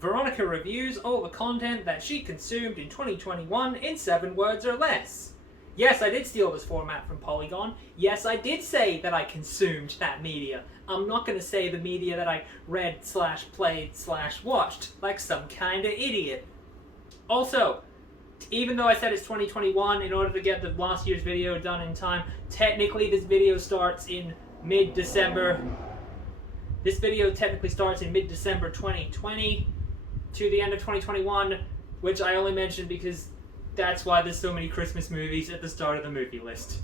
Veronica reviews all the content that she consumed in 2021 in 7 words or less. Yes, I did steal this format from Polygon. Yes, I did say that I consumed that media. I'm not going to say the media that I read/played/watched, like some kind of idiot. Also, even though I said it's 2021, in order to get the last year's video done in time, technically this video starts in mid-December. This video technically starts in mid-December 2020 to the end of 2021, which I only mentioned because that's why there's so many Christmas movies at the start of the movie list.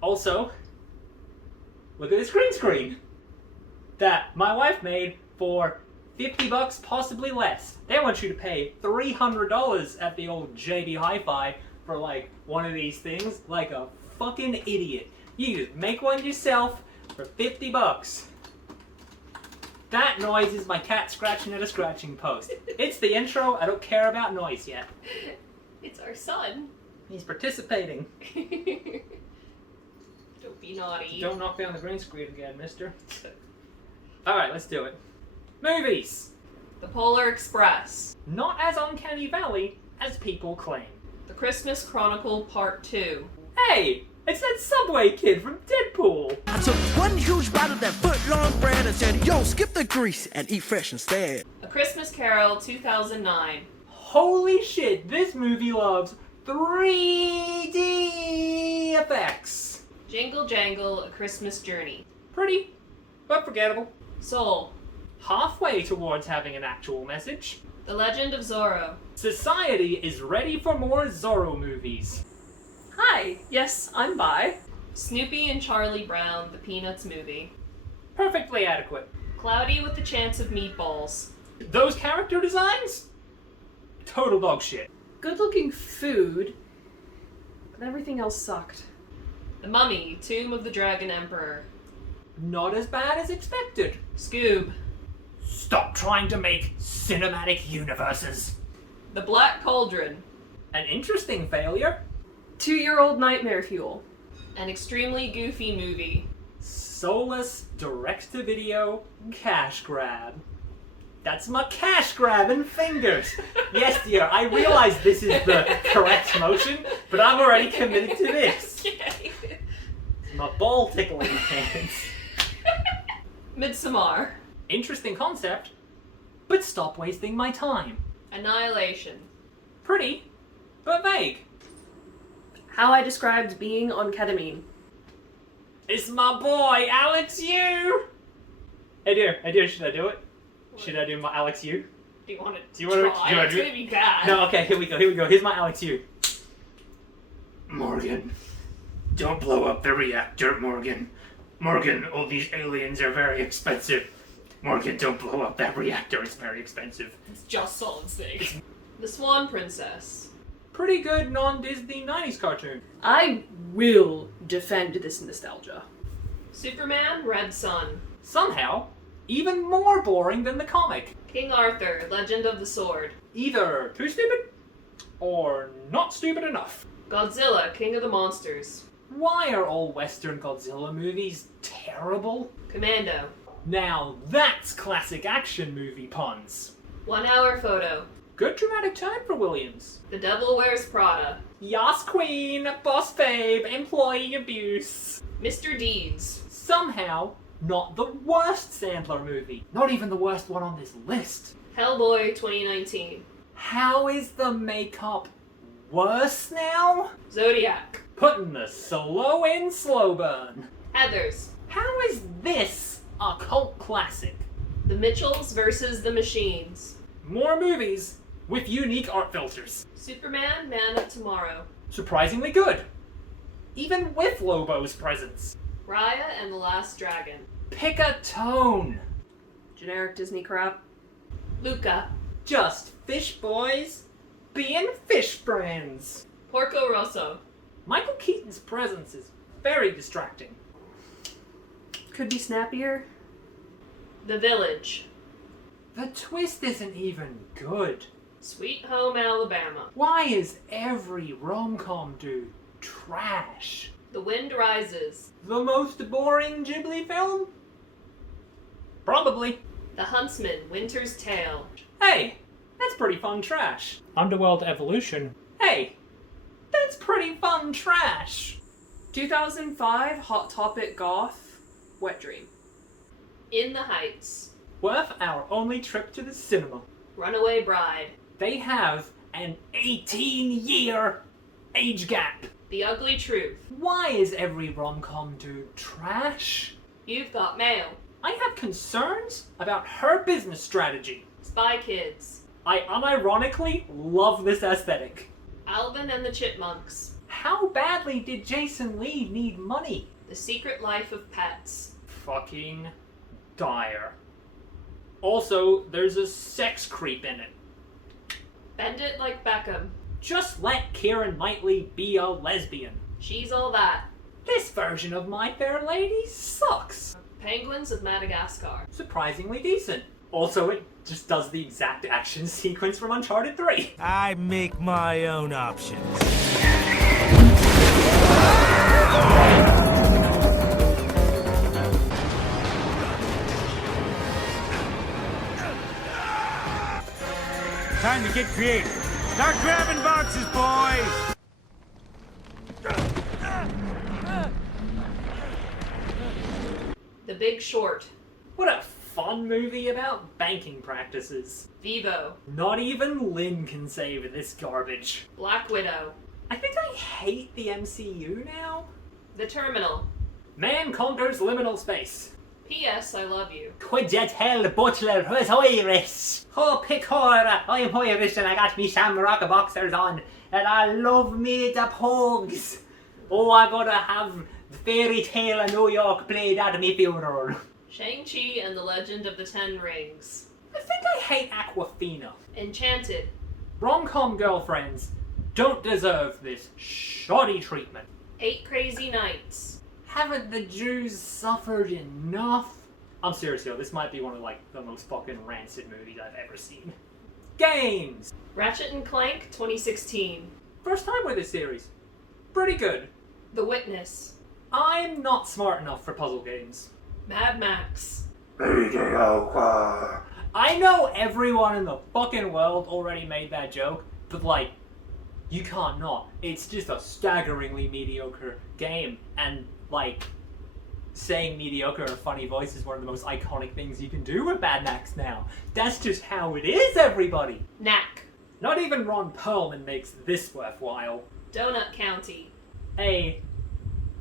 Also, look at this green screen that my wife made for $50, possibly less. They want you to pay $300 at the old JB Hi-Fi for like one of these things, like a fucking idiot. You just make one yourself for $50. That noise is my cat scratching at a scratching post. It's the intro. I don't care about noise yet. It's our son. He's participating. Don't be naughty. Don't knock down the green screen again, mister. Alright, let's do it. Movies! The Polar Express. Not as Uncanny Valley as people claim. The Christmas Chronicle Part 2. Hey! It's that Subway kid from Deadpool! I took one huge bite of that foot-long bread and said, yo, skip the grease and eat fresh instead. A Christmas Carol 2009. Holy shit, this movie loves 3D effects! Jingle Jangle, A Christmas Journey. Pretty, but forgettable. Soul. Halfway towards having an actual message. The Legend of Zorro. Society is ready for more Zorro movies. Hi, yes, I'm bi. Snoopy and Charlie Brown, The Peanuts Movie. Perfectly adequate. Cloudy with the Chance of Meatballs. Those character designs? Total dog shit. Good looking food, but everything else sucked. The Mummy, Tomb of the Dragon Emperor. Not as bad as expected. Scoob. Stop trying to make cinematic universes. The Black Cauldron. An interesting failure. 2-year-old nightmare fuel. An extremely goofy movie. Soulless direct-to-video cash grab. That's my cash grabbing fingers. Yes, dear, I realize this is the correct motion, but I'm already committed to this. Okay. My ball tickling hands. Midsommar. Interesting concept, but stop wasting my time. Annihilation. Pretty, but vague. How I described being on ketamine. It's my boy, Alex Yu! Hey dear, should I do it? What? Should I do my Alex Yu? Do you want to Do you wanna- try? do you wanna It's do- gonna be bad. No, okay, here we go. Here's my Alex Yu. Morgan, don't blow up the reactor, Morgan. Morgan, all these aliens are very expensive. Morgan, don't blow up that reactor, it's very expensive. It's just Solid Snake. The Swan Princess. Pretty good non-Disney 90s cartoon. I will defend this nostalgia. Superman, Red Sun. Somehow, even more boring than the comic. King Arthur, Legend of the Sword. Either too stupid, or not stupid enough. Godzilla, King of the Monsters. Why are all Western Godzilla movies terrible? Commando. Now that's classic action movie puns. 1 Hour Photo. Good dramatic turn for Williams. The Devil Wears Prada. Yas Queen, Boss Babe, Employee Abuse. Mr. Deeds. Somehow, not the worst Sandler movie. Not even the worst one on this list. Hellboy 2019. How is the makeup worse now? Zodiac. Putting the slow in slow burn. Heathers. How is this a cult classic? The Mitchells versus the Machines. More movies with unique art filters. Superman, Man of Tomorrow. Surprisingly good. Even with Lobo's presence. Raya and the Last Dragon. Pick a tone. Generic Disney crap. Luca. Just fish boys being fish friends. Porco Rosso. Michael Keaton's presence is very distracting. Could be snappier. The Village. The twist isn't even good. Sweet Home Alabama. Why is every rom-com dude trash? The Wind Rises. The most boring Ghibli film? Probably. The Huntsman, Winter's Tale. Hey, that's pretty fun trash. Underworld Evolution. Hey, that's pretty fun trash. 2005 Hot Topic Goth, Wet Dream. In the Heights. Worth our only trip to the cinema. Runaway Bride. They have an 18-year age gap. The Ugly Truth. Why is every rom-com dude trash? You've Got Mail. I have concerns about her business strategy. Spy Kids. I unironically love this aesthetic. Alvin and the Chipmunks. How badly did Jason Lee need money? The Secret Life of Pets. Fucking dire. Also, there's a sex creep in it. Bend It Like Beckham. Just let Keira Knightley be a lesbian. She's All That. This version of My Fair Lady sucks. Penguins of Madagascar. Surprisingly decent. Also, it just does the exact action sequence from Uncharted 3. I make my own options. Time to get creative. Start grabbing boxes, boys! The Big Short. What a fun movie about banking practices. Vivo. Not even Lynn can save this garbage. Black Widow. I think I hate the MCU now. The Terminal. Man conquers liminal space. P.S. I Love You. Could you tell Butler was Irish? Oh, Picora, I'm Irish and I got me Shamrock boxers on. And I love me the pugs. Oh, I gotta have Fairy Tale of New York played at me funeral. Shang-Chi and the Legend of the Ten Rings. I think I hate Aquafina. Enchanted. Rom-com girlfriends don't deserve this shoddy treatment. 8 Crazy Nights. Haven't the Jews suffered enough? I'm serious, yo. This might be one of the most fucking rancid movies I've ever seen. Games. Ratchet and Clank 2016. First time with this series. Pretty good. The Witness. I'm not smart enough for puzzle games. Mad Max. Mediocre. I know everyone in the fucking world already made that joke, but you can't not. It's just a staggeringly mediocre game, and saying mediocre or funny voice is one of the most iconic things you can do with Mad Max now. That's just how it is, everybody. Knack. Not even Ron Perlman makes this worthwhile. Donut County. A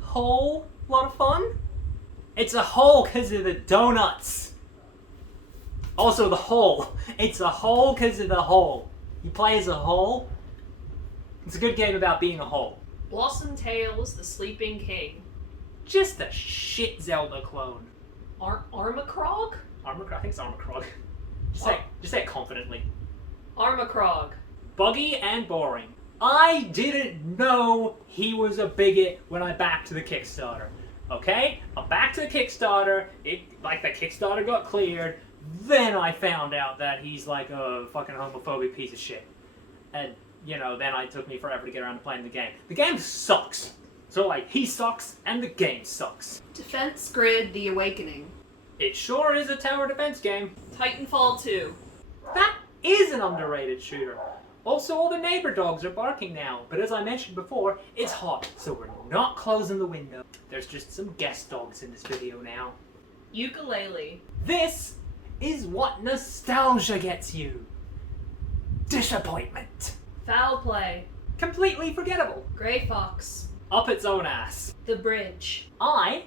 whole lot of fun? It's a hole because of the donuts. Also the hole. It's a hole because of the hole. You play as a hole. It's a good game about being a hole. Blossom Tales, The Sleeping King. Just a shit Zelda clone. Armacrog? Armacrog? I think it's Armacrog. Just say it confidently. Armacrog. Buggy and boring. I didn't know he was a bigot when I backed the Kickstarter. Okay? I backed the Kickstarter, the Kickstarter got cleared, then I found out that he's a fucking homophobic piece of shit. And, then it took me forever to get around to playing the game. The game sucks. So, he sucks, and the game sucks. Defense Grid The Awakening. It sure is a tower defense game. Titanfall 2. That is an underrated shooter. Also, all the neighbor dogs are barking now, but as I mentioned before, it's hot, so we're not closing the window. There's just some guest dogs in this video now. Ukulele. This is what nostalgia gets you. Disappointment. Foul Play. Completely forgettable. Grey Fox. Up its own ass. The Bridge. I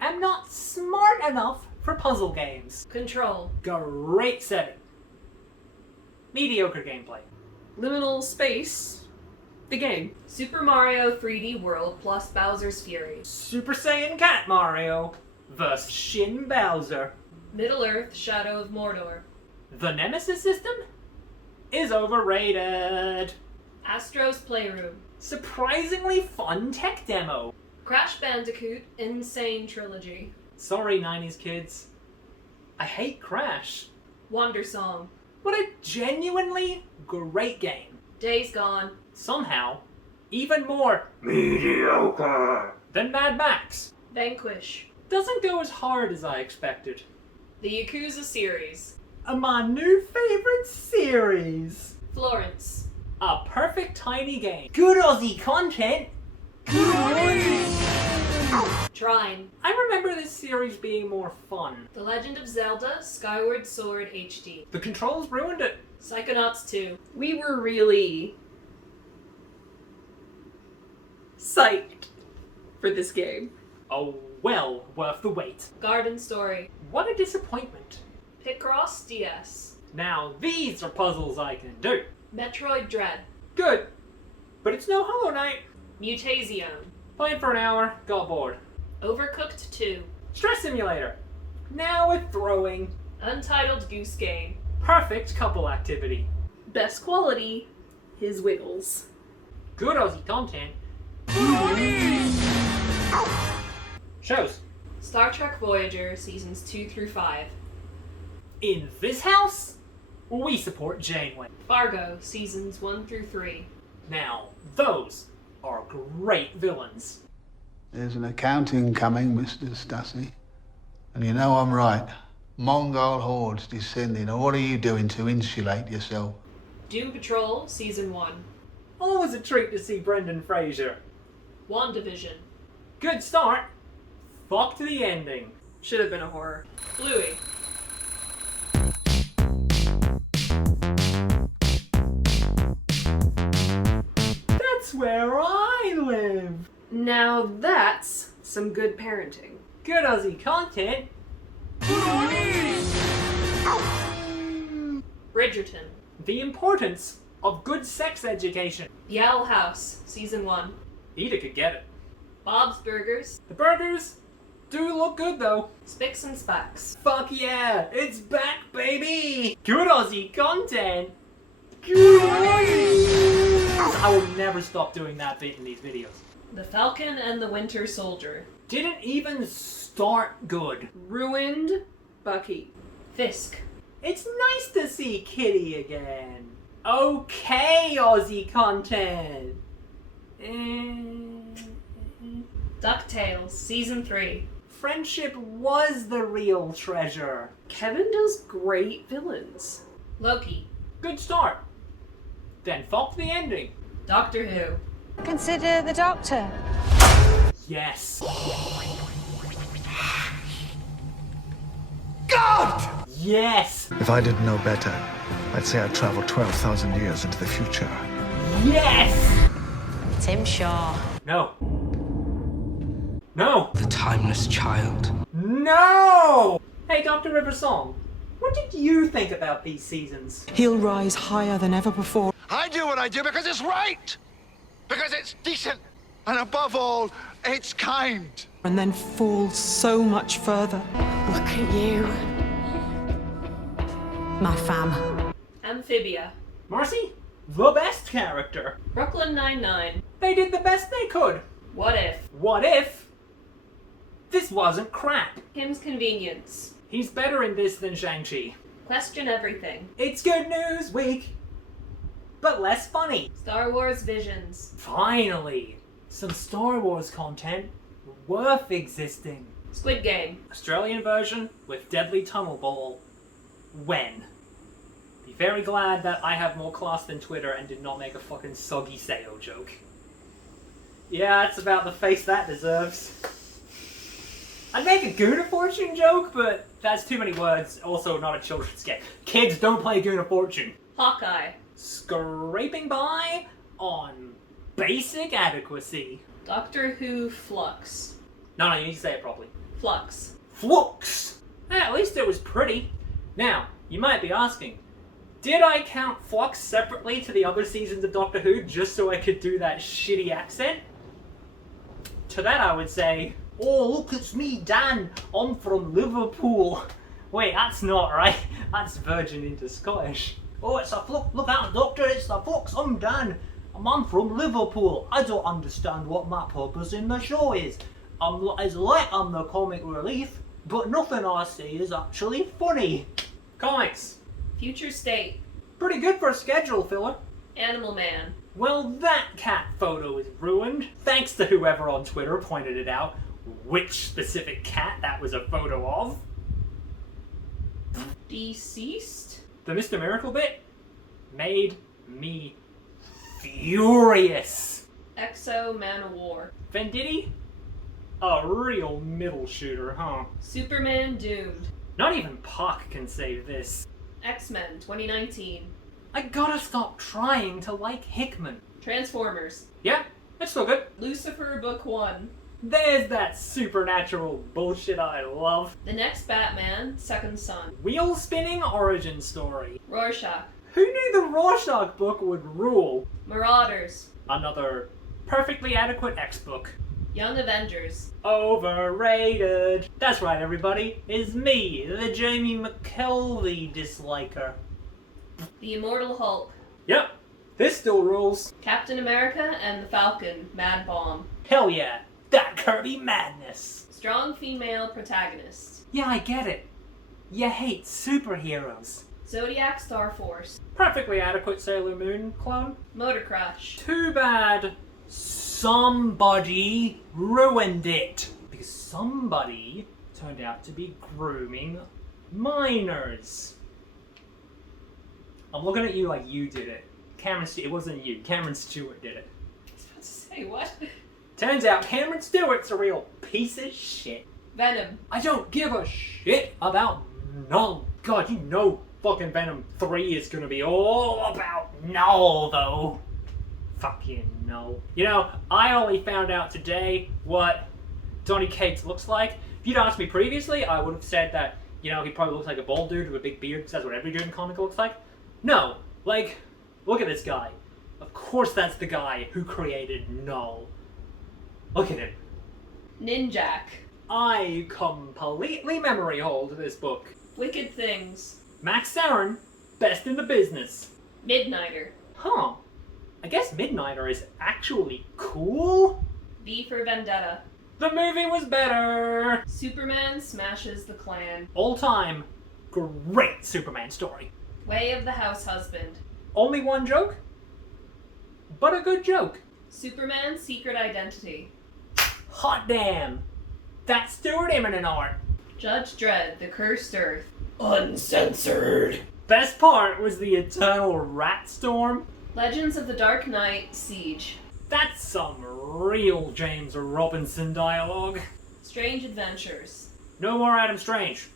am not smart enough for puzzle games. Control. Great setting. Mediocre gameplay. Liminal Space, the game. Super Mario 3D World plus Bowser's Fury. Super Saiyan Cat Mario vs. Shin Bowser. Middle-earth Shadow of Mordor. The Nemesis system is overrated. Astro's Playroom. Surprisingly fun tech demo. Crash Bandicoot Insane Trilogy. Sorry, 90s kids. I hate Crash. Wonder Song. What a genuinely great game. Days Gone. Somehow, even more mediocre than Mad Max. Vanquish. Doesn't go as hard as I expected. The Yakuza series. My new favorite series. Florence. A perfect tiny game. Good Aussie content. Trine. I remember this series being more fun. The Legend of Zelda Skyward Sword HD. The controls ruined it. Psychonauts 2. We were really psyched for this game. Oh, well worth the wait. Garden Story. What a disappointment. Picross DS. Now these are puzzles I can do. Metroid Dread. Good. But it's no Hollow Knight. Mutazione. Played for an hour, got bored. Overcooked 2. Stress Simulator. Now we're throwing. Untitled Goose Game. Perfect couple activity. Best quality, his wiggles. Good Aussie content. Shows. Star Trek Voyager Seasons 2 through 5. In this house, we support Janeway. Fargo Seasons 1 through 3. Now, those are great villains. There's an accounting coming, Mr. Stussy. And you know I'm right. Mongol hordes descending. Now, what are you doing to insulate yourself? Doom Patrol Season 1. Always a treat to see Brendan Fraser. WandaVision. Good start. Fuck to the ending. Should have been a horror. Bluey. That's where I live. Now that's some good parenting. Good Aussie content. Bridgerton. The importance of good sex education. The Owl House Season 1. Ida could get it. Bob's Burgers. The burgers do look good though. Spicks and Spacks. Fuck yeah, it's back, baby! Good Aussie content. Good. I will never stop doing that bit in these videos. The Falcon and the Winter Soldier. Didn't even start good. Ruined Bucky. Fisk. It's nice to see Kitty again. Okay, Aussie content. DuckTales Season 3. Friendship was the real treasure. Kevin does great villains. Loki. Good start. Then fuck the ending. Doctor Who. Consider the doctor. Yes. God! Yes. If I didn't know better, I'd say I'd traveled 12,000 years into the future. Yes. Tim Shaw. No. No. The timeless child. No. Hey, Dr. Riversong, what did you think about these seasons? He'll rise higher than ever before. I do what I do because it's right! Because it's decent! And above all, it's kind! And then fall so much further. Look at you. My fam. Amphibia. Marcy, the best character. Brooklyn Nine-Nine. They did the best they could. What If. What if this wasn't crap? Kim's Convenience. He's better in this than Shang-Chi. Question Everything. It's Good News Week, but less funny. Star Wars Visions. Finally, some Star Wars content worth existing. Squid Game. Australian version with Deadly Tunnel Ball. When? Be very glad that I have more class than Twitter and did not make a fucking soggy Sayo joke. Yeah, that's about the face that deserves. I'd make a Goon of Fortune joke, but that's too many words. Also, not a children's game. Kids, don't play Goon of Fortune. Hawkeye. Scraping by on basic adequacy. Doctor Who Flux. No, you need to say it properly. Flux. Flux! At least it was pretty. Now, you might be asking, did I count Flux separately to the other seasons of Doctor Who just so I could do that shitty accent? To that I would say, oh look, it's me, Dan. I'm from Liverpool. Wait, that's not right. That's Virgin into Scottish. Oh, it's a Flux. Look out, Doctor, it's the Flux. I'm Dan. I'm from Liverpool. I don't understand what my purpose in the show is. It's like I'm the comic relief, but nothing I say is actually funny. Comics. Future State. Pretty good for a schedule filler. Animal Man. Well, that cat photo is ruined. Thanks to whoever on Twitter pointed it out, which specific cat that was a photo of. Deceased? The Mr. Miracle bit made me furious. Exo Man of War. Venditti? A real middle shooter, huh? Superman Doomed. Not even Puck can save this. X-Men 2019. I gotta stop trying to like Hickman. Transformers. Yeah, it's still good. Lucifer Book 1. There's that supernatural bullshit I love. The Next Batman, Second Son. Wheel spinning origin story. Rorschach. Who knew the Rorschach book would rule? Marauders. Another perfectly adequate X book. Young Avengers. Overrated. That's right, everybody. It's me, the Jamie McKelvey disliker. The Immortal Hulk. Yep, this still rules. Captain America and the Falcon, Mad Bomb. Hell yeah, that Kirby madness. Strong female protagonist. Yeah, I get it. You hate superheroes. Zodiac Star Force. Perfectly adequate Sailor Moon clone. Motor Crash. Too bad somebody ruined it. Because somebody turned out to be grooming minors. I'm looking at you like you did it. It wasn't you. Cameron Stewart did it. I was about to say, what? Turns out Cameron Stewart's a real piece of shit. Venom. I don't give a shit about Null. God, you know fucking Venom 3 is gonna be all about Null, though. Fucking Null. You know, I only found out today what Donny Cates looks like. If you'd asked me previously, I would have said that, you know, he probably looks like a bald dude with a big beard, because that's what every dude in comic looks like. No, like, look at this guy. Of course that's the guy who created Null. Look at him. Ninjak. I completely memory hold this book. Wicked Things. Max Sarin, best in the business. Midnighter. Huh. I guess Midnighter is actually cool? V for Vendetta. The movie was better. Superman smashes the Klan. All time, great Superman story. Way of the House Husband. Only one joke, but a good joke. Superman's Secret Identity. Hot damn. That's Stuart Immonen art. Judge Dredd, The Cursed Earth. Uncensored. Best part was the eternal rat storm. Legends of the Dark Knight, Siege. That's some real James Robinson dialogue. Strange Adventures. No more Adam Strange.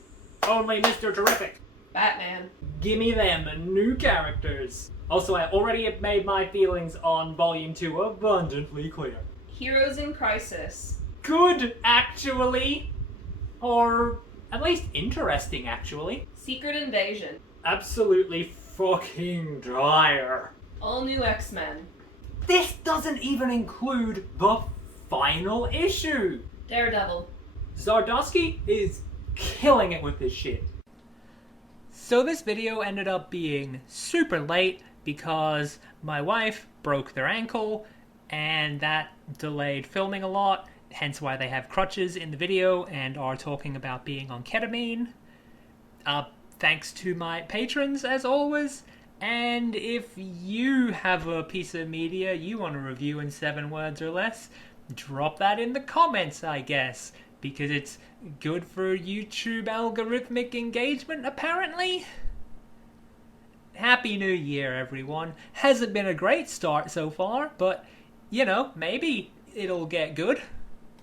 Only Mr. Terrific. Batman. Gimme them new characters. Also, I already have made my feelings on Volume 2 abundantly clear. Heroes in Crisis. Good, actually. Or at least interesting, actually. Secret Invasion. Absolutely fucking dire. All New X-Men. This doesn't even include the final issue. Daredevil. Zardosky is killing it with this shit. So this video ended up being super late because my wife broke their ankle and that delayed filming a lot, hence why they have crutches in the video and are talking about being on ketamine. Thanks to my patrons as always, and if you have a piece of media you want to review in 7 words or less, drop that in the comments, I guess, because it's good for YouTube algorithmic engagement, apparently. Happy New Year, everyone. Hasn't been a great start so far, but, you know, maybe it'll get good.